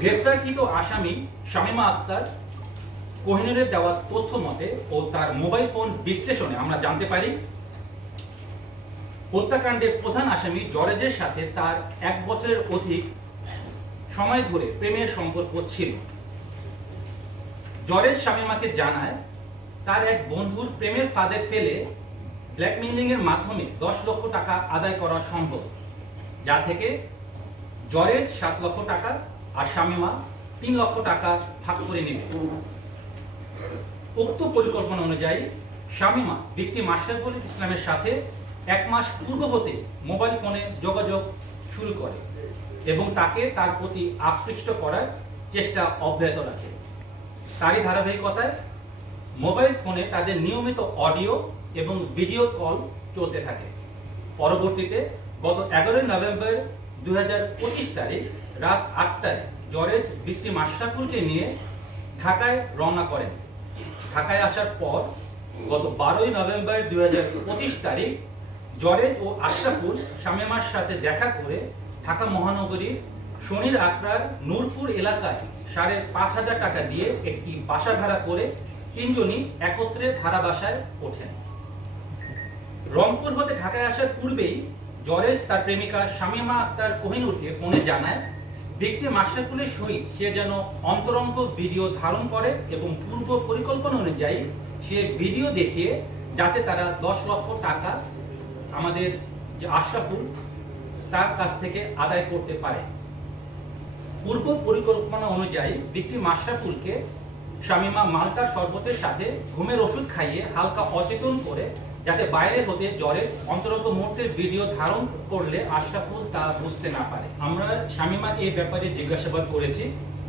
গ্রেপ্তারকৃত আসামি শামীমা আক্তার কোহিনূরের দেওয়া তথ্য মতে ও তার মোবাইল ফোন বিশ্লেষণে আমরা জানতে পারি হত্যাকাণ্ডের প্রধান আসামি জরেজের সাথে তার 1 বছরের অধিক সময় ধরে প্রেমের সম্পর্ক ছিল। জরেজ শামীমাকে জানায় তার এক বন্ধুর প্রেমের ফাঁদে ফেলে ব্ল্যাকমেইলিং এর মাধ্যমে 10 লক্ষ টাকা আদায় করা সম্ভব, যা থেকে জরেজ 7 লক্ষ টাকা আর শামীমা 3 লক্ষ টাকা ভাগ করে নেবে। উক্ত পরিকল্পনা অনুযায়ী শামীমা ভিকটিম আশরাফুল ইসলামের সাথে 1 মাস পূর্ব হতে মোবাইল ফোনে যোগাযোগ শুরু করে এবং তাকে তার প্রতি আকৃষ্ট করার চেষ্টা অব্যাহত রাখে। তারই ধারাবাহিকতায় মোবাইল ফোনে তাদের নিয়মিত অডিও এবং ভিডিও কল চলতে থাকে। পরবর্তীতে গত 11 নভেম্বর 2025 তারিখ রাত 8টায় জরেজ ভিকটিম আশরাফুলকে নিয়ে ঢাকায় রওনা করেন। ঢাকায় আসার পর গত 12 নভেম্বর 2025 তারিখ জরেজ ও আশরাফুল শামীমার সাথে দেখা করে ঢাকা মহানগরীর শনির আকরার নূরপুর এলাকায় 5,500 টাকা দিয়ে একটি বাসা ভাড়া করে তিনজনই একত্রে ভাড়া বাসায় ওঠেন। রংপুর হতে ঢাকায় আসার পূর্বেই জরেজ তার প্রেমিকা শামীমা আক্তার কোহিনূরকে ফোনে জানায় ভিকটিম আশরাফুলের সহিত সে যেন অন্তরঙ্গ ভিডিও ধারণ করে এবং পূর্ব পরিকল্পনা অনুযায়ী সে ভিডিও দেখিয়ে যাতে তারা 10 লক্ষ টাকা আমাদের যে আশরাফুল তার কাছ থেকে আদায় করতে পারে। পূর্ব পরিকল্পনা অনুযায়ী ভিকটিম আশরাফুলকে শামীমা মালটার শরবতের সাথে ঘুমের ওষুধ খাইয়ে হালকা অচেতন করে যাতে বাইরে হতে জরেজ অন্তরঙ্গ মুহূর্তের ভিডিও ধারণ করলে আশরাফুল তা বুঝতে না পারে। আমরা শামীমাকে এই ব্যাপারে জিজ্ঞাসাবাদ করেছি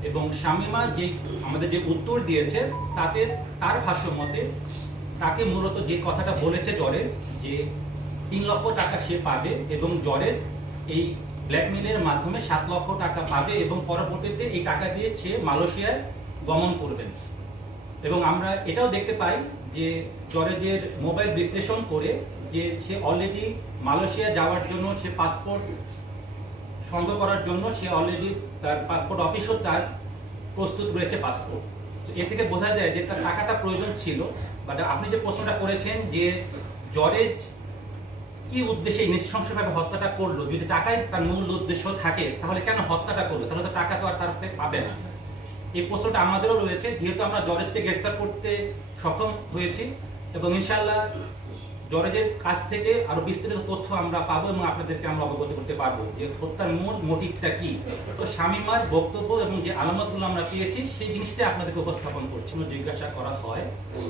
এবং শামীমা আমাদের যে উত্তর দিয়েছে তাতে তার ভাষ্য মতে তাকে মূলত যে কথাটা বলেছে জরেজ যে 3 লক্ষ টাকা সে পাবে এবং জরেজ এই ব্ল্যাকমেইলের মাধ্যমে 7 লক্ষ টাকা পাবে এবং পরবর্তীতে এই টাকা দিয়ে সে মালয়েশিয়ায় গমন করবেন। এবং আমরা এটাও দেখতে পাই যে জরেজের মোবাইল বিশ্লেষণ করে যে সে অলরেডি মালয়েশিয়া যাওয়ার জন্য সে পাসপোর্ট সংগ্রহ করার জন্য সে অলরেডি তার পাসপোর্ট অফিসও তার প্রস্তুত রয়েছে পাসপোর্ট। এ থেকে বোঝা যায় যে তার টাকাটা প্রয়োজন ছিল। বাট আপনি যে প্রশ্নটা করেছেন যে জরেজ কি উদ্দেশ্যে নৃশংসভাবে হত্যাটা করলো, যদি টাকাই তার মূল উদ্দেশ্য থাকে তাহলে কেন হত্যাটা করলো, তাহলে তো টাকা তো আর তার পাবে না। এই প্রশ্নটা আমাদেরও রয়েছে, যেহেতু আমরা জরেজকে গ্রেফতার করতে সক্ষম হয়েছি এবং ইনশাআল্লাহ জরেজের কাছ থেকে আরো বিস্তারিত তথ্য আমরা পাবো এবং আপনাদেরকে আমরা অবগত করতে পারবো যে হত্যার মূল মোটিভটা কি। তো শামীমার বক্তব্য এবং যে আলামতগুলো আমরা পেয়েছি সেই জিনিসটা আপনাদেরকে উপস্থাপন করছি। জিজ্ঞাসা করা হয়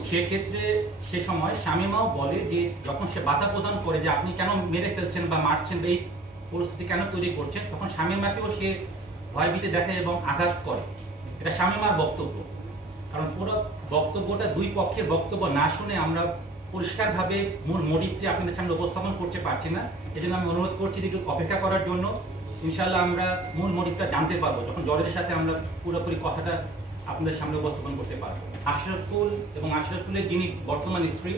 সেক্ষেত্রে সে সময় শামীমাও বলে যে যখন সে বাধা প্রদান করে যে আপনি কেন মেরে ফেলছেন বা মারছেন বা এই পরিস্থিতি কেন তৈরি করছেন, তখন শামীমাকেও সে ভয়ভীতি দেখায় এবং আঘাত করে। এটা শামীমার বক্তব্য। কারণ পুরো বক্তব্যটা দুই পক্ষের বক্তব্য না শুনে আমরা পরিষ্কারভাবে মূল মোটিভটি আপনাদের সামনে উপস্থাপন করতে পারছি না। এজন্য আমি অনুরোধ করছি একটু অপেক্ষা করার জন্য। ইনশাআল্লাহ আমরা মূল মোটিভটা জানতে পারবো যখন জরেজের সাথে আমরা পুরোপুরি কথাটা আপনাদের সামনে উপস্থাপন করতে পারবো। আশরাফুল এবং আশরাফুলের যিনি বর্তমান স্ত্রী,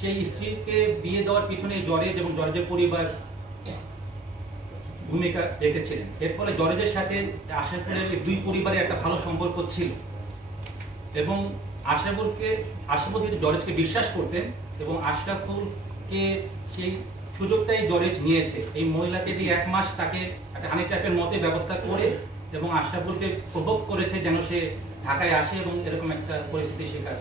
সেই স্ত্রীকে বিয়ে দেওয়ার পিছনে জরেজ এবং জরেজের পরিবার ভূমিকা রেখেছিলেন। এর ফলে জরেজের সাথে আশরাফুলের দুই পরিবারের একটা ভালো সম্পর্ক ছিল এবং আশরাফুল যেহেতু জরেজকে বিশ্বাস করতেন এবং আশরাফুলকে সেই সুযোগটাই জরেজ নিয়েছে। এই মহিলাকে দিয়ে 1 মাস তাকে একটা হানি ট্র্যাপের মতে ব্যবস্থা করে এবং আশরাফুলকে প্রভোগ করেছে যেন সে ঢাকায় আসে এবং এরকম একটা পরিস্থিতি শিকার